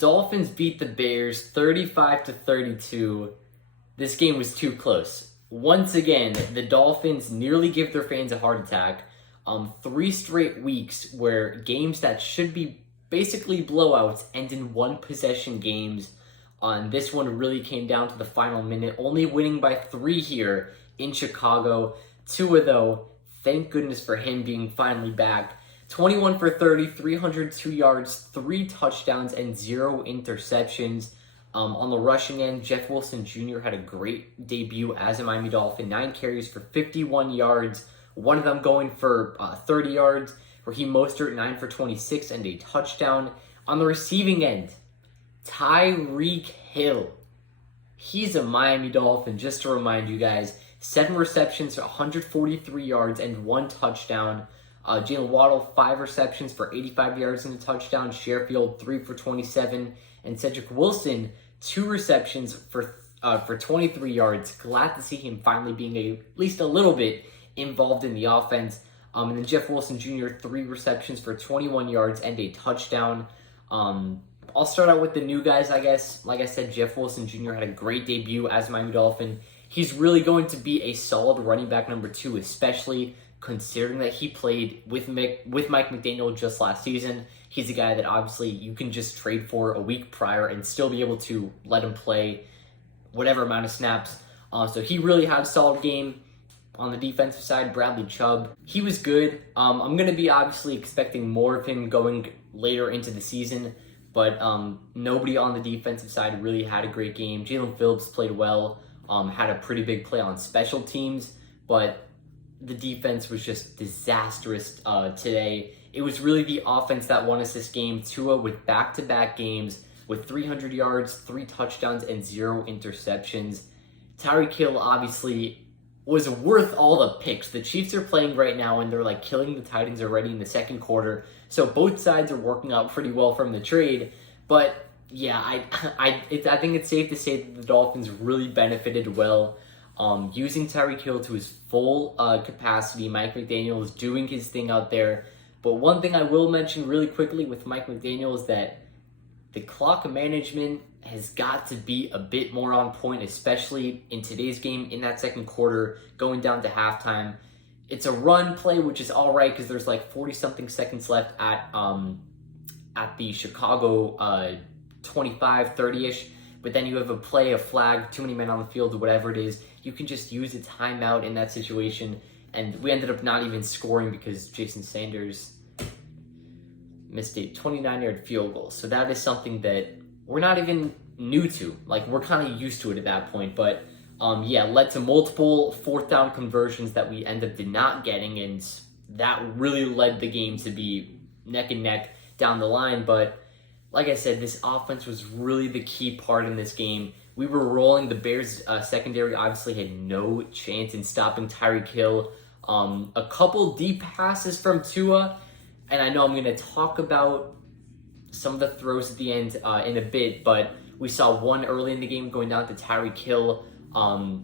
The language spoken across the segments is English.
Dolphins beat the Bears 35-32. This game was too close. Once again, the Dolphins nearly give their fans a heart attack. 3 straight weeks where games that should be basically blowouts end in one possession games. This one really came down to the final minute, only winning by 3 here in Chicago. Tua, though, thank goodness for him being finally back. 21 for 30, 302 yards, 3 touchdowns, and 0 interceptions. On the rushing end, Jeff Wilson Jr. had a great debut as a Miami Dolphin. 9 carries for 51 yards, one of them going for 30 yards. Raheem Mostert, 9 for 26 and a touchdown. On the receiving end, Tyreek Hill. He's a Miami Dolphin, just to remind you guys. 7 receptions for 143 yards and 1 touchdown. Jalen Waddle, 5 receptions for 85 yards and a touchdown. Sherfield, 3 for 27. And Cedric Wilson, 2 receptions for 23 yards. Glad to see him finally being at least a little bit involved in the offense. And then Jeff Wilson Jr., 3 receptions for 21 yards and a touchdown. I'll start out with the new guys, I guess. Like I said, Jeff Wilson Jr. had a great debut as a Miami Dolphin. He's really going to be a solid running back number 2, especially considering that he played with Mike McDaniel just last season. He's a guy that obviously you can just trade for a week prior and still be able to let him play whatever amount of snaps. So he really had a solid game. On the defensive side, Bradley Chubb, he was good. I'm going to be obviously expecting more of him going later into the season, but nobody on the defensive side really had a great game. Jalen Phillips played well, had a pretty big play on special teams, but the defense was just disastrous today. It was really the offense that won us this game. Tua with back-to-back games with 300 yards, 3 touchdowns, and 0 interceptions. Tyreek Hill obviously was worth all the picks. The Chiefs are playing right now, and they're like killing the Titans already in the second quarter. So both sides are working out pretty well from the trade. But yeah, I think it's safe to say that the Dolphins really benefited well. Using Tyreek Hill to his full capacity. Mike McDaniel is doing his thing out there. But one thing I will mention really quickly with Mike McDaniel is that the clock management has got to be a bit more on point, especially in today's game in that second quarter, going down to halftime. It's a run play, which is all right because there's like 40-something seconds left at the Chicago 25, 30-ish. But then you have a play, a flag, too many men on the field, whatever it is. You can just use a timeout in that situation. And we ended up not even scoring because Jason Sanders missed a 29-yard field goal. So that is something that we're not even new to. Like, we're kind of used to it at that point. But, yeah, led to multiple fourth down conversions that we ended up not getting. And that really led the game to be neck and neck down the line. But like I said, this offense was really the key part in this game. We were rolling. The Bears secondary obviously had no chance in stopping Tyreek Hill. A couple deep passes from Tua, and I know I'm going to talk about some of the throws at the end in a bit, but we saw one early in the game going down to Tyreek Hill.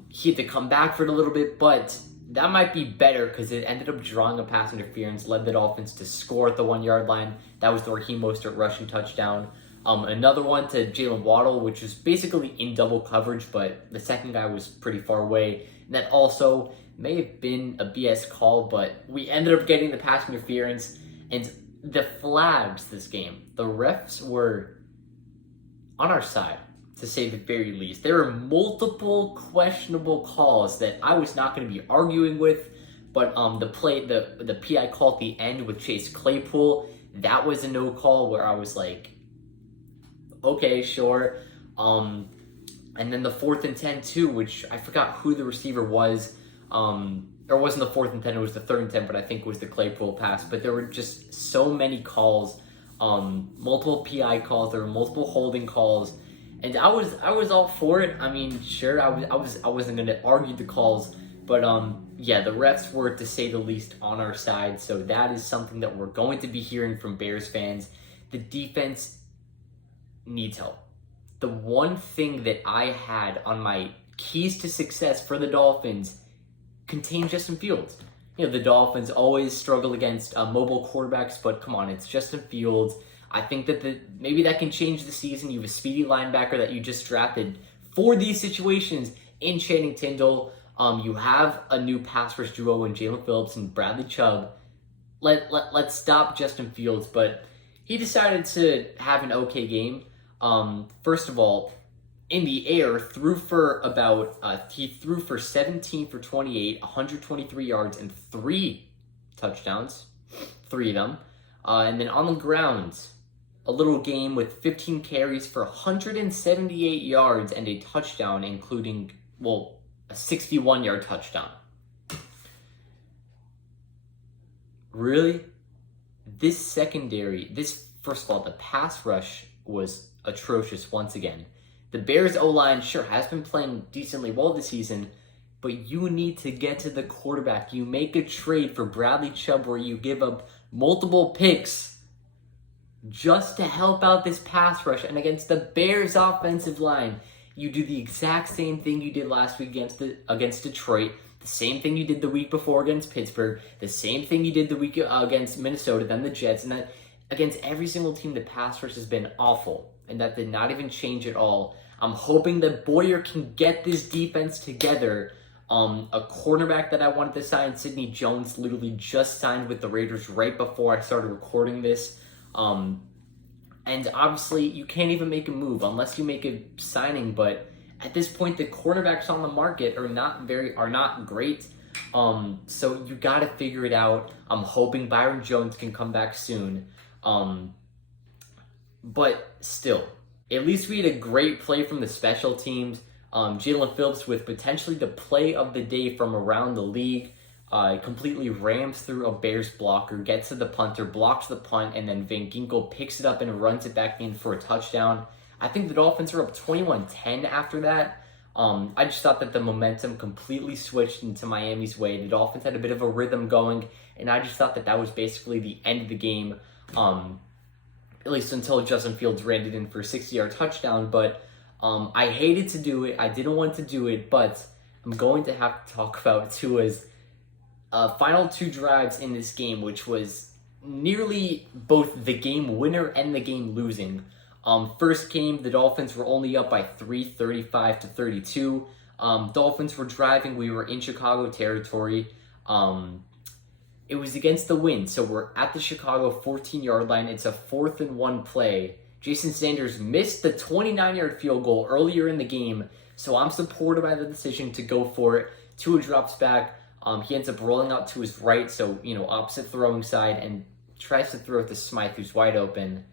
He had to come back for it a little bit, but that might be better because it ended up drawing a pass interference, led the Dolphins to score at the 1-yard line. That was the Raheem Mostert rushing touchdown. Another one to Jalen Waddle, which was basically in double coverage, but the second guy was pretty far away. And that also may have been a BS call, but we ended up getting the pass interference. And the flags this game, the refs were on our side, to say the very least. There were multiple questionable calls that I was not going to be arguing with, but the PI call at the end with Chase Claypool, that was a no call where I was like, okay, sure. And then the 4th and 10 too, which I forgot who the receiver was. Or it wasn't the 4th and 10, it was the 3rd and 10, but I think it was the Claypool pass. But there were just so many calls, multiple PI calls, there were multiple holding calls, and I was all for it. I mean, sure, I wasn't gonna argue the calls, but yeah, the refs were, to say the least, on our side. So that is something that we're going to be hearing from Bears fans. The defense needs help. The one thing that I had on my keys to success for the Dolphins contained Justin Fields. You know, the Dolphins always struggle against mobile quarterbacks, but come on, it's Justin Fields. I think that maybe that can change the season. You have a speedy linebacker that you just drafted for these situations in Channing Tindall. You have a new pass rush duo in Jalen Phillips and Bradley Chubb. Let's stop Justin Fields, but he decided to have an okay game. First of all, in the air, he threw for 17 for 28, 123 yards, and 3 touchdowns, 3 of them. And then on the ground, a little game with 15 carries for 178 yards and a touchdown, including, a 61-yard touchdown. Really? First of all, the pass rush was atrocious once again. The Bears O-line, sure, has been playing decently well this season, but you need to get to the quarterback. You make a trade for Bradley Chubb where you give up multiple picks just to help out this pass rush. And against the Bears offensive line, you do the exact same thing you did last week against Detroit, the same thing you did the week before against Pittsburgh, the same thing you did the week against Minnesota, then the Jets, and that against every single team, the pass rush has been awful, and that did not even change at all. I'm hoping that Boyer can get this defense together. A cornerback that I wanted to sign, Sidney Jones, literally just signed with the Raiders right before I started recording this. And obviously, you can't even make a move unless you make a signing. But at this point, the cornerbacks on the market are not great. So you got to figure it out. I'm hoping Byron Jones can come back soon. But still, at least we had a great play from the special teams. Jalen Phillips with potentially the play of the day from around the league. Completely rams through a Bears blocker, gets to the punter, blocks the punt, and then Van Ginkel picks it up and runs it back in for a touchdown. I think the Dolphins are up 21-10 after that. I just thought that the momentum completely switched into Miami's way. The Dolphins had a bit of a rhythm going, and I just thought that was basically the end of the game, at least until Justin Fields ran it in for a 60-yard touchdown. But I hated to do it. I didn't want to do it, but I'm going to have to talk about Tua's final 2 drives in this game, which was nearly both the game winner and the game losing. First game, the Dolphins were only up by 3, 35-32. Dolphins were driving. We were in Chicago territory. It was against the wind, so we're at the Chicago 14-yard line. It's a 4th and 1 play. Jason Sanders missed the 29-yard field goal earlier in the game, so I'm supported by the decision to go for it. Tua drops back. He ends up rolling out to his right, so, opposite throwing side, and tries to throw it to Smythe, who's wide open,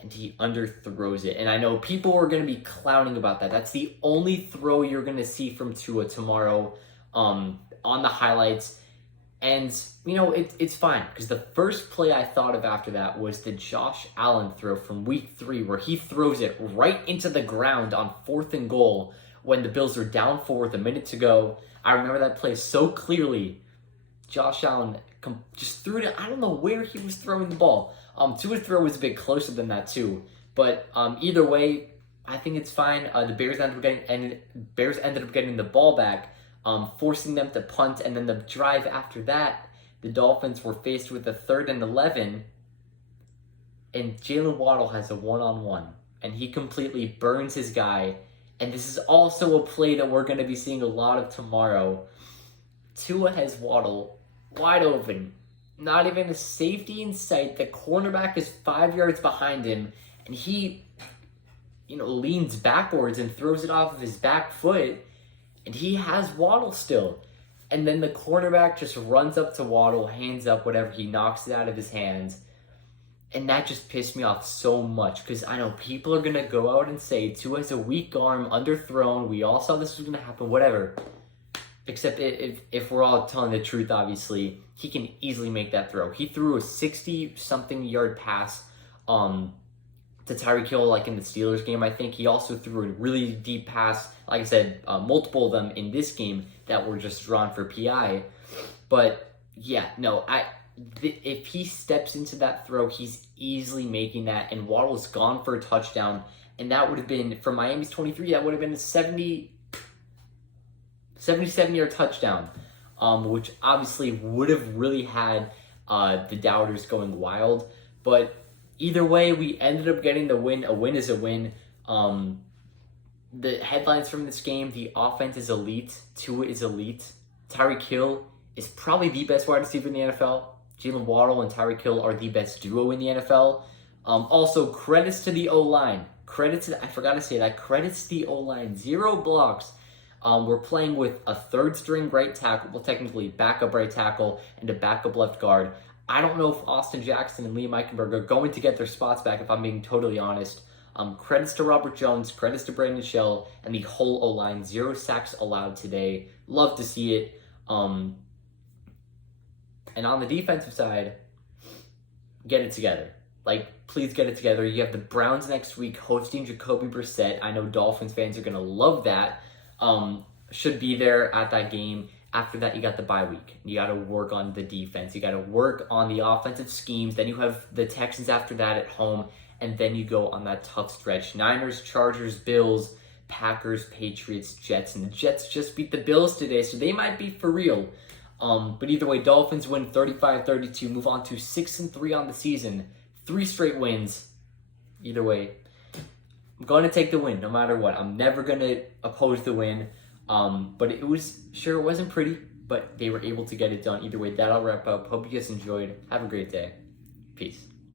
and he underthrows it. And I know people are going to be clowning about that. That's the only throw you're going to see from Tua tomorrow on the highlights. And, it's fine, because the first play I thought of after that was the Josh Allen throw from week 3, where he throws it right into the ground on 4th and goal when the Bills are down 4 with a minute to go. I remember that play so clearly. Josh Allen just threw it. I don't know where he was throwing the ball. Tua's throw was a bit closer than that too. But either way, I think it's fine. The Bears ended up getting the ball back, forcing them to punt. And then the drive after that, the Dolphins were faced with a 3rd and 11. And Jalen Waddle has a one-on-one. And he completely burns his guy. And this is also a play that we're going to be seeing a lot of tomorrow. Tua has Waddle wide open. Not even a safety in sight. The cornerback is 5 yards behind him. And he, leans backwards and throws it off of his back foot. And he has Waddle still. And then the cornerback just runs up to Waddle, hands up, whatever. He knocks it out of his hands. And that just pissed me off so much, because I know people are going to go out and say Tua has a weak arm, underthrown, we all saw this was going to happen, whatever. Except if we're all telling the truth, obviously, he can easily make that throw. He threw a 60-something yard pass to Tyreek Hill, like in the Steelers game, I think. He also threw a really deep pass, like I said, multiple of them in this game that were just drawn for PI. But, yeah, no, if he steps into that throw, he's easily making that, and Waddle's gone for a touchdown, and that would have been, for Miami's 23, that would have been a 77-yard touchdown, which obviously would have really had the doubters going wild. But either way, we ended up getting the win. A win is a win. The headlines from this game: the offense is elite. Tua is elite. Tyreek Hill is probably the best wide receiver in the NFL. Jalen Waddle and Tyreek Hill are the best duo in the NFL. Also, credits to the O-line. I forgot to say that. Credits to the O-line. 0 blocks. We're playing with a third-string right tackle, well, technically backup right tackle, and a backup left guard. I don't know if Austin Jackson and Liam Eichenberg are going to get their spots back, if I'm being totally honest. Credits to Robert Jones, credits to Brandon Shell, and the whole O-line. 0 sacks allowed today. Love to see it. And on the defensive side, get it together. Please get it together. You have the Browns next week hosting Jacoby Brissett. I know Dolphins fans are going to love that. Should be there at that game. After that, you got the bye week. You got to work on the defense. You got to work on the offensive schemes. Then you have the Texans after that at home. And then you go on that tough stretch. Niners, Chargers, Bills, Packers, Patriots, Jets. And the Jets just beat the Bills today, so they might be for real. But either way, Dolphins win 35-32, move on to 6-3 on the season. 3 straight wins. Either way, I'm going to take the win no matter what. I'm never going to oppose the win. But it wasn't pretty, but they were able to get it done. Either way, that'll wrap up. Hope you guys enjoyed. Have a great day. Peace.